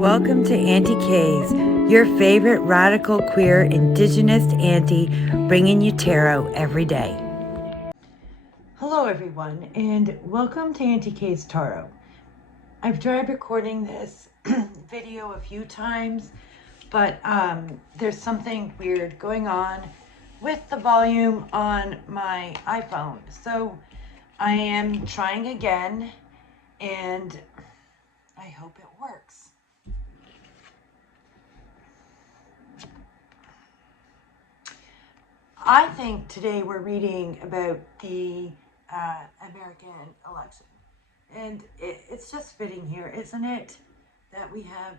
Welcome to Aunty K's, your favorite radical queer indigenous auntie, bringing you tarot every day. Hello everyone, and welcome to Aunty K's Tarot. I've tried recording this video a few times, but there's something weird going on with the volume on my iPhone. So I am trying again, and I hope it works. I think today we're reading about the American election. And it's just fitting here, isn't it? That we have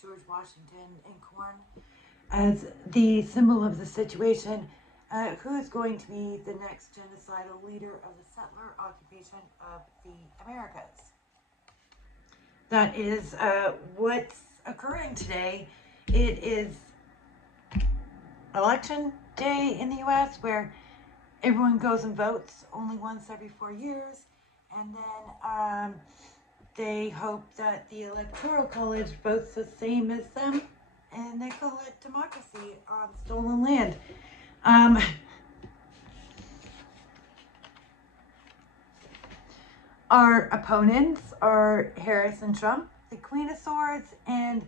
George Washington and corn as the symbol of the situation. Who is going to be the next genocidal leader of the settler occupation of the Americas? That is what's occurring today. It is election day in the U.S. where everyone goes and votes only once every 4 years, and then they hope that the Electoral College votes the same as them, and they call it democracy on stolen land. Our opponents are Harris and Trump, the Queen of Swords, and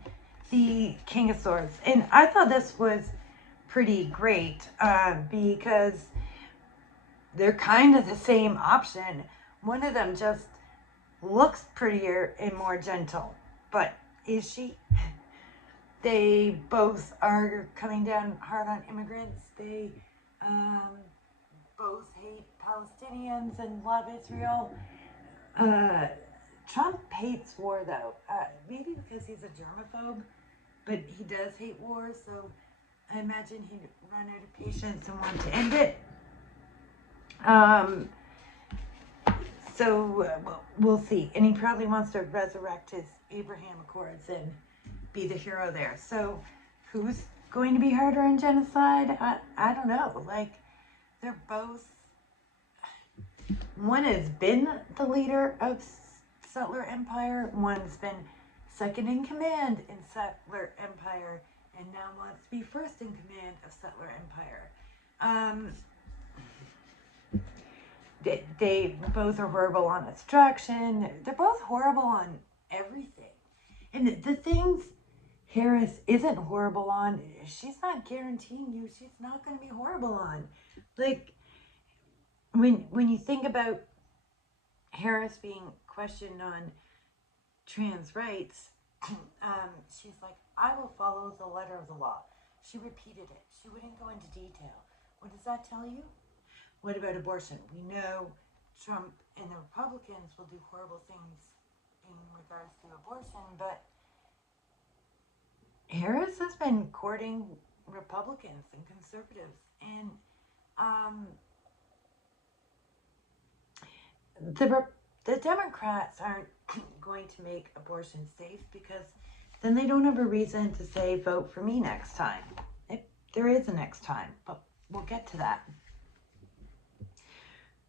the King of Swords. And I thought this was pretty great because they're kind of the same option. One of them just looks prettier and more gentle, but is she? They both are coming down hard on immigrants. They both hate Palestinians and love Israel. Trump hates war though, maybe because he's a germaphobe, but he does hate war, so I imagine he'd run out of patience and want to end it. So we'll see. And he probably wants to resurrect his Abraham Accords and be the hero there. So who's going to be harder on genocide? I don't know. Like, they're both... One has been the leader of settler empire. One's been second in command in settler empire, and now wants to be first in command of settler empire. They both are horrible on extraction. They're both horrible on everything. And the things Harris isn't horrible on, she's not guaranteeing you she's not going to be horrible on. Like, when you think about Harris being questioned on trans rights, she's like, I will follow the letter of the law. She repeated it. She wouldn't go into detail. What does that tell you? What about abortion? We know Trump and the Republicans will do horrible things in regards to abortion, but Harris has been courting Republicans and conservatives, and the Democrats aren't going to make abortion safe, because then they don't have a reason to say vote for me next time. If there is a next time, but we'll get to that.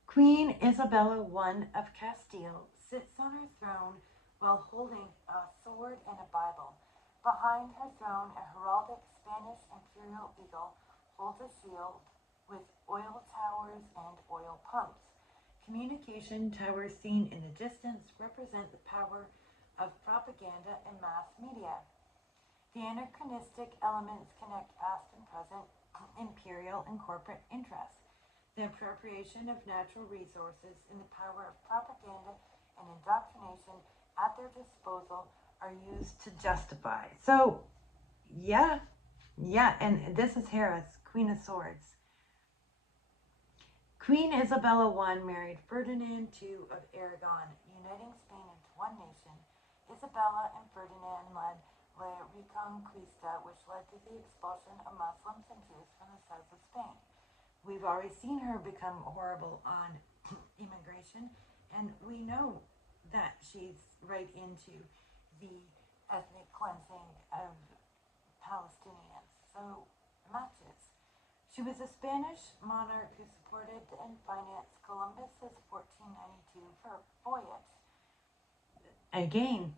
Queen Isabella I of Castile sits on her throne while holding a sword and a Bible. Behind her throne, a heraldic Spanish imperial eagle holds a shield with oil towers and oil pumps. Communication towers seen in the distance represent the power of propaganda and mass media. The anachronistic elements connect past and present, imperial and corporate interests. The appropriation of natural resources and the power of propaganda and indoctrination at their disposal are used to justify. So, yeah, and this is Harris, Queen of Swords. Queen Isabella I married Ferdinand II of Aragon, uniting Spain into one nation. Isabella and Ferdinand led La Reconquista, which led to the expulsion of Muslims and Jews from the south of Spain. We've already seen her become horrible on immigration, and we know that she's right into the ethnic cleansing of Palestinians. So, matches. She was a Spanish monarch who supported and financed Columbus's 1492 voyage. Again,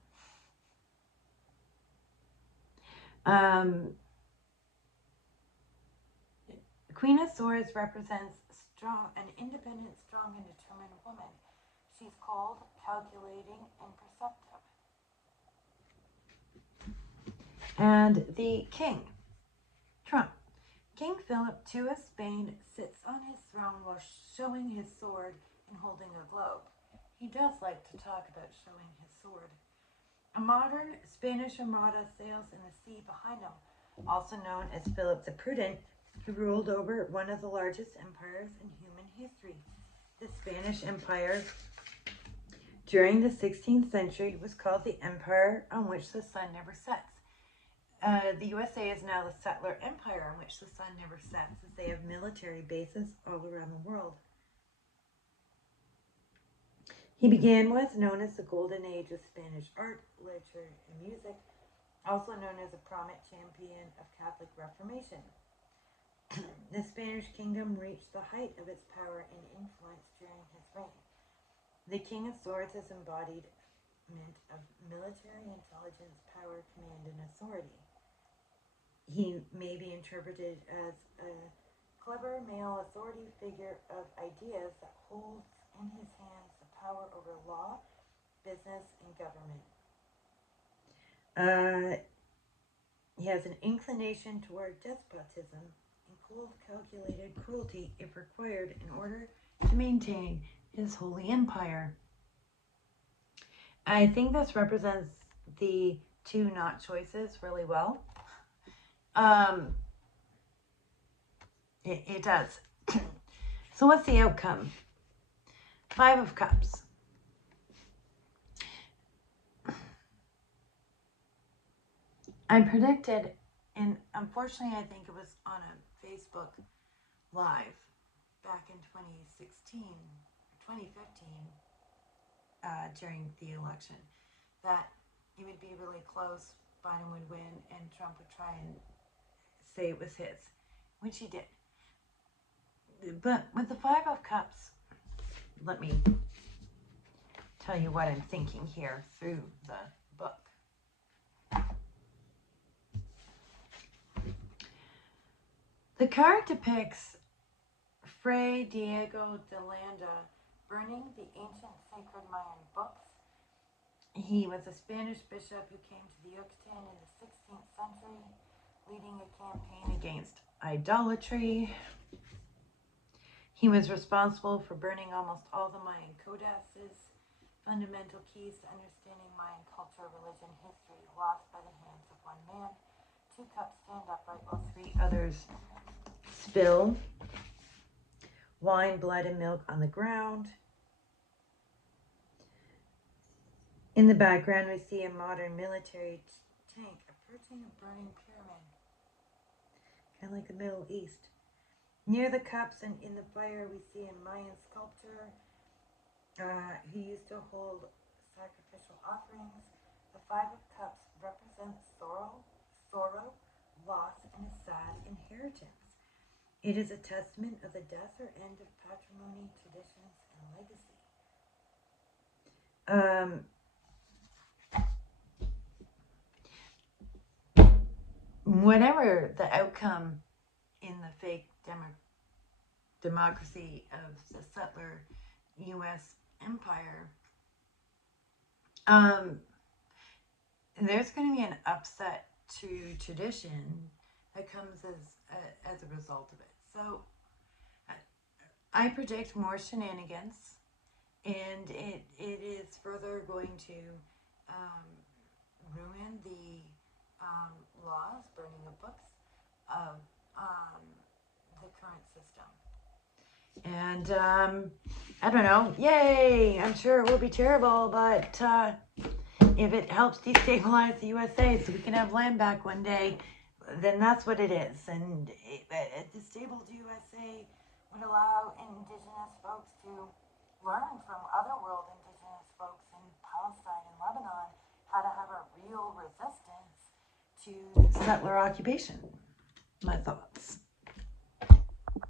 Queen of Swords represents an independent, strong, and determined woman. She's cold, calculating, and perceptive. And the King, Trump. King Philip II of Spain sits on his throne while showing his sword and holding a globe. He does like to talk about showing his sword. A modern Spanish armada sails in the sea behind him, also known as Philip the Prudent, who ruled over one of the largest empires in human history. The Spanish Empire during the 16th century was called the Empire on which the sun never sets. The USA is now the settler empire on which the sun never sets, as they have military bases all around the world. He began what's known as the Golden Age of Spanish art, literature, and music, also known as a prominent champion of Catholic Reformation. The Spanish kingdom reached the height of its power and influence during his reign. The King of Swords is embodiment of military intelligence, power, command, and authority. He may be interpreted as a clever male authority figure of ideas that holds in his hands the power over law, business, and government. He has an inclination toward despotism and cold, calculated cruelty if required in order to maintain his holy empire. I think this represents the two not choices really well. It does. So what's the outcome? 5 of Cups. I predicted, and unfortunately I think it was on a Facebook Live back in 2016 or 2015 during the election, that it would be really close, Biden would win, and Trump would try and say it was his, which he did. But with the 5 of Cups, let me tell you what I'm thinking here through the book. The card depicts Fray Diego de Landa burning the ancient sacred Mayan books. He was a Spanish bishop who came to the Yucatan in the 16th century, leading a campaign against idolatry. He was responsible for burning almost all the Mayan codices, fundamental keys to understanding Mayan culture, religion, history, lost by the hands of one man. 2 cups stand upright while 3 others spill wine, blood, and milk on the ground. In the background, we see a modern military tank approaching a burning pyramid, kind of like the Middle East. Near the cups and in the fire, we see a Mayan sculptor who used to hold sacrificial offerings. The 5 of Cups represents sorrow, loss, and a sad inheritance. It is a testament of the death or end of patrimony, traditions, and legacy. Whatever the outcome in the fake democracy of the settler U.S. empire, there's going to be an upset to tradition that comes as a result of it. So I predict more shenanigans, and it is further going to ruin the laws, burning of books of the current system. And I don't know, yay, I'm sure it will be terrible, but if it helps destabilize the USA so we can have land back one day, then that's what it is. And a disabled USA would allow indigenous folks to learn from other world indigenous folks in Palestine and Lebanon how to have a real resistance to settler occupation. My thoughts.